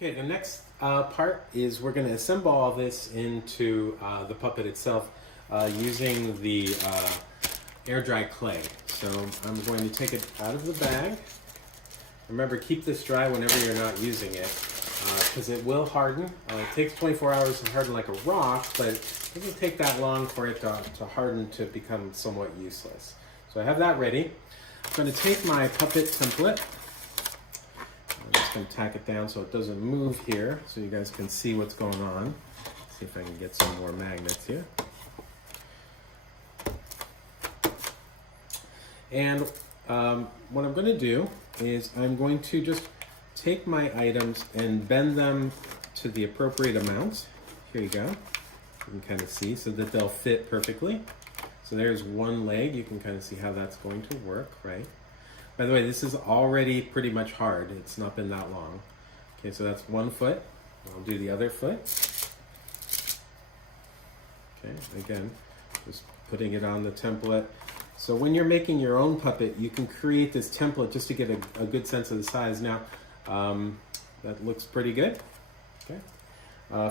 Okay, the next part is we're going to assemble all this into the puppet itself using the air dry clay. So I'm going to take it out of the bag. Remember, keep this dry whenever you're not using it because it will harden. It takes 24 hours to harden like a rock, but it doesn't take that long for it to harden to become somewhat useless. So I have that ready. I'm going to take my puppet template. I'm just going to tack it down so it doesn't move here so you guys can see what's going on. See if I can get some more magnets here. And what I'm going to do is I'm going to just take my items and bend them to the appropriate amounts. Here you go. You can kind of see so that they'll fit perfectly. So there's one leg. You can kind of see how that's going to work, right? By the way, this is already pretty much hard. It's not been that long. Okay, so that's one foot. I'll do the other foot. Okay, again, just putting it on the template. So when you're making your own puppet, you can create this template just to get a good sense of the size. Now, that looks pretty good. Okay.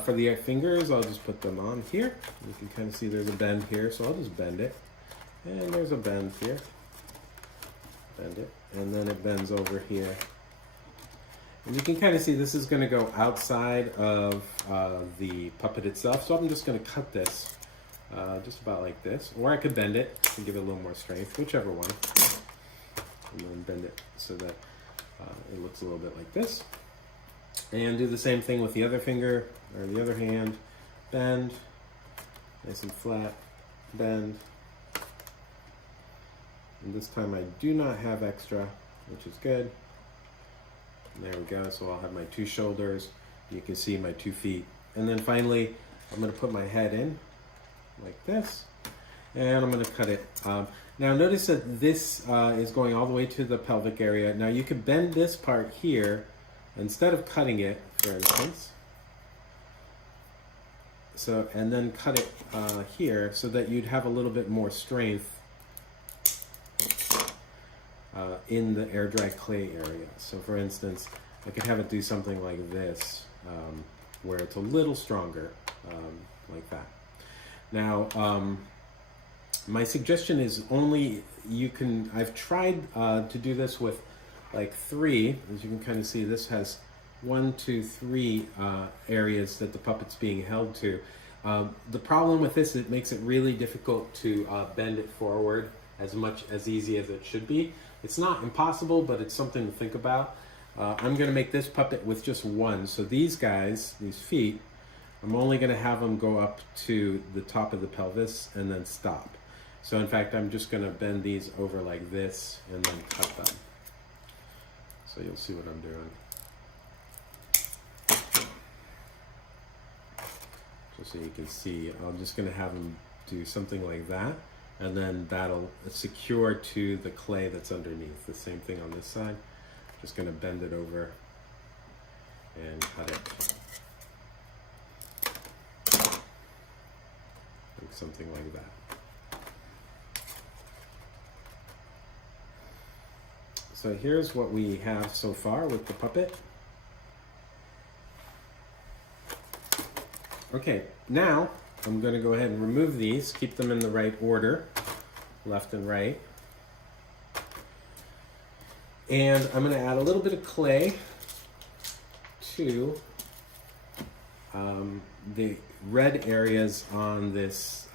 For the fingers, I'll just put them on here. You can kind of see there's a bend here, so I'll just bend it. And there's a bend here. Bend it, and then it bends over here. And you can kind of see this is going to go outside of the puppet itself, so I'm just going to cut this just about like this, or I could bend it to give it a little more strength, whichever one, and then bend it so that it looks a little bit like this. And do the same thing with the other finger, or the other hand. Bend, nice and flat, bend. And this time I do not have extra, which is good. And there we go, so I'll have my two shoulders. You can see my 2 feet. And then finally, I'm gonna put my head in, like this. And I'm gonna cut it. Now notice that this is going all the way to the pelvic area. Now you could bend this part here, instead of cutting it, for instance. So, and then cut it here so that you'd have a little bit more strength in the air dry clay area. So for instance, I could have it do something like this, where it's a little stronger, like that. Now, my suggestion is only I've tried to do this with like 3, as you can kind of see, this has 1, 2, 3 areas that the puppet's being held to. The problem with this, it makes it really difficult to bend it forward as easy as it should be. It's not impossible, but it's something to think about. I'm going to make this puppet with just 1. So these guys, these feet, I'm only going to have them go up to the top of the pelvis and then stop. So in fact, I'm just going to bend these over like this and then cut them. So you'll see what I'm doing. Just so you can see, I'm just going to have them do something like that. And then that'll secure to the clay that's underneath. The same thing on this side. Just going to bend it over and cut it. Like something like that. So here's what we have so far with the puppet. Okay, now I'm going to go ahead and remove these, keep them in the right order, left and right. And I'm going to add a little bit of clay to the red areas on this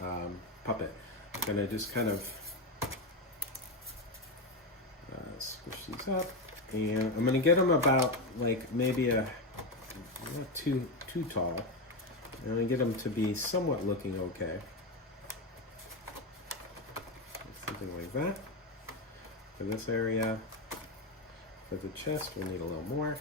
puppet. I'm going to just kind of squish these up, and I'm going to get them about like maybe not too tall. And I get them to be somewhat looking okay. Something like that. For this area, for the chest, we'll need a little more.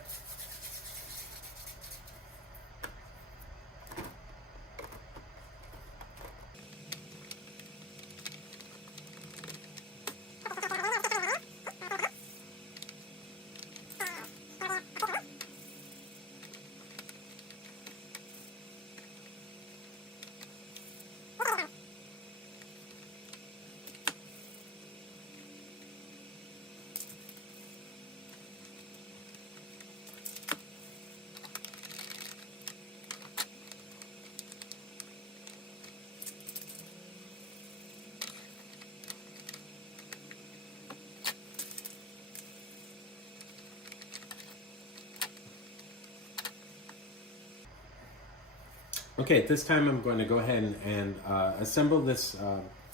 Okay, at this time I'm going to go ahead and assemble this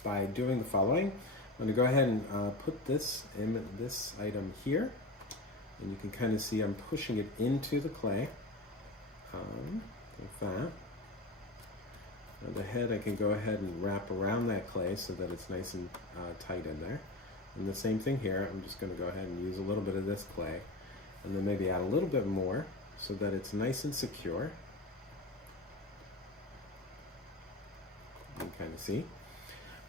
by doing the following. I'm going to go ahead and put this item here, and you can kind of see I'm pushing it into the clay, like that. And the head I can go ahead and wrap around that clay so that it's nice and tight in there. And the same thing here, I'm just going to go ahead and use a little bit of this clay, and then maybe add a little bit more so that it's nice and secure. You can kind of see.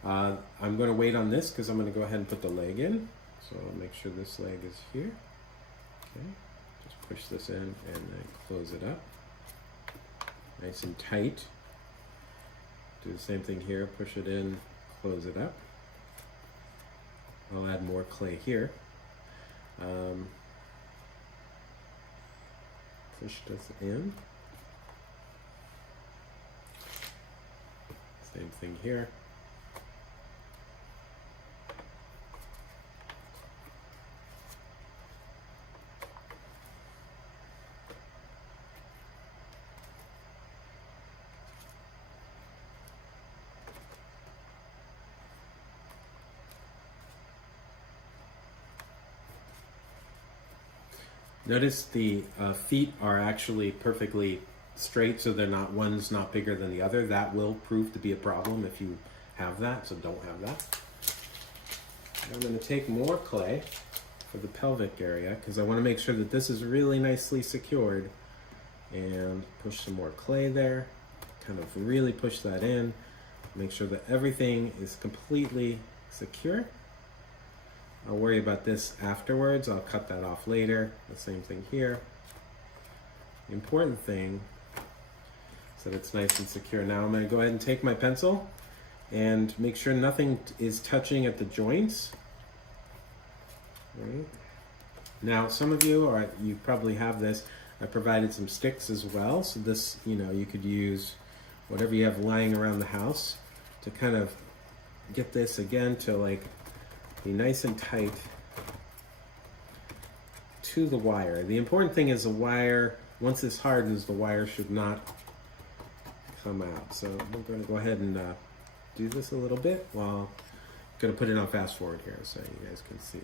I'm going to wait on this because I'm going to go ahead and put the leg in. So I'll make sure this leg is here. Okay, just push this in and then close it up. Nice and tight. Do the same thing here, push it in, close it up. I'll add more clay here. Push this in. Same thing here. Notice the feet are actually perfectly straight, so they're not, one's not bigger than the other. That will prove to be a problem if you have that, so don't have that. I'm going to take more clay for the pelvic area because I want to make sure that this is really nicely secured, and push some more clay there, kind of really push that in, make sure that everything is completely secure. I'll worry about this afterwards. I'll cut that off later. The same thing here. The important thing is that it's nice and secure. Now I'm going to go ahead and take my pencil and make sure nothing is touching at the joints. Right. Now some of you, or you probably have this, I provided some sticks as well. So this, you could use whatever you have lying around the house to kind of get this again to like be nice and tight to the wire. The important thing is the wire, once this hardens, the wire should not come out. So I'm going to go ahead and do this a little bit while I'm going to put it on fast forward here so you guys can see.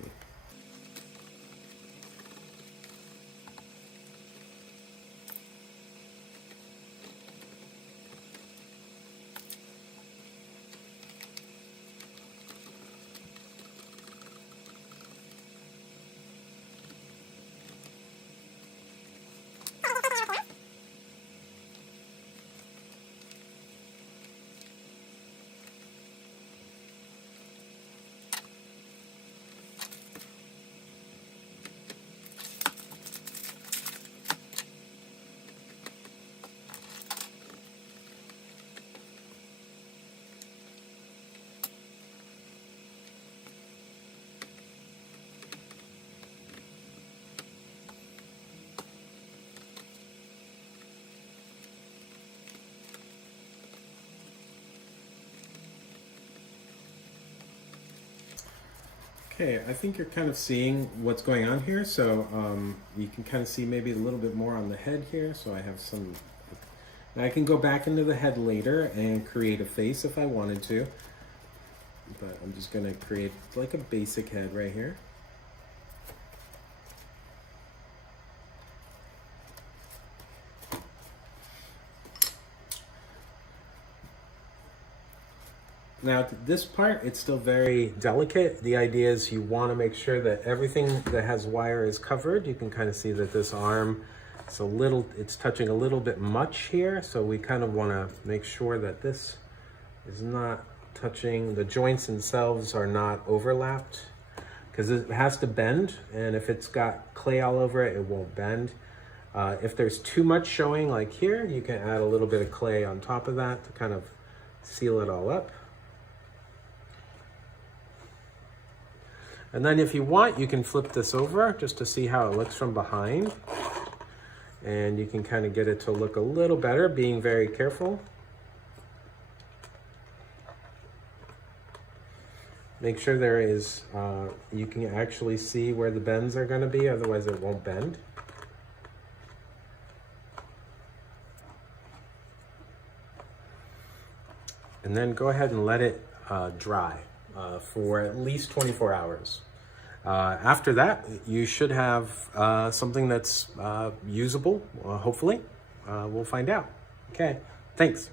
Okay, I think you're kind of seeing what's going on here. So you can kind of see maybe a little bit more on the head here. So I have some, now I can go back into the head later and create a face if I wanted to. But I'm just going to create like a basic head right here. Now this part, it's still very delicate. The idea is you want to make sure that everything that has wire is covered. You can kind of see that this arm, it's touching a little bit much here. So we kind of want to make sure that this is not touching, the joints themselves are not overlapped, because it has to bend. And if it's got clay all over it, it won't bend. If there's too much showing like here, you can add a little bit of clay on top of that to kind of seal it all up. And then if you want, you can flip this over just to see how it looks from behind. And you can kind of get it to look a little better, being very careful. Make sure there is, you can actually see where the bends are going to be, otherwise it won't bend. and then go ahead and let it dry for at least 24 hours. After that, you should have something that's usable, hopefully. We'll find out. Okay, thanks.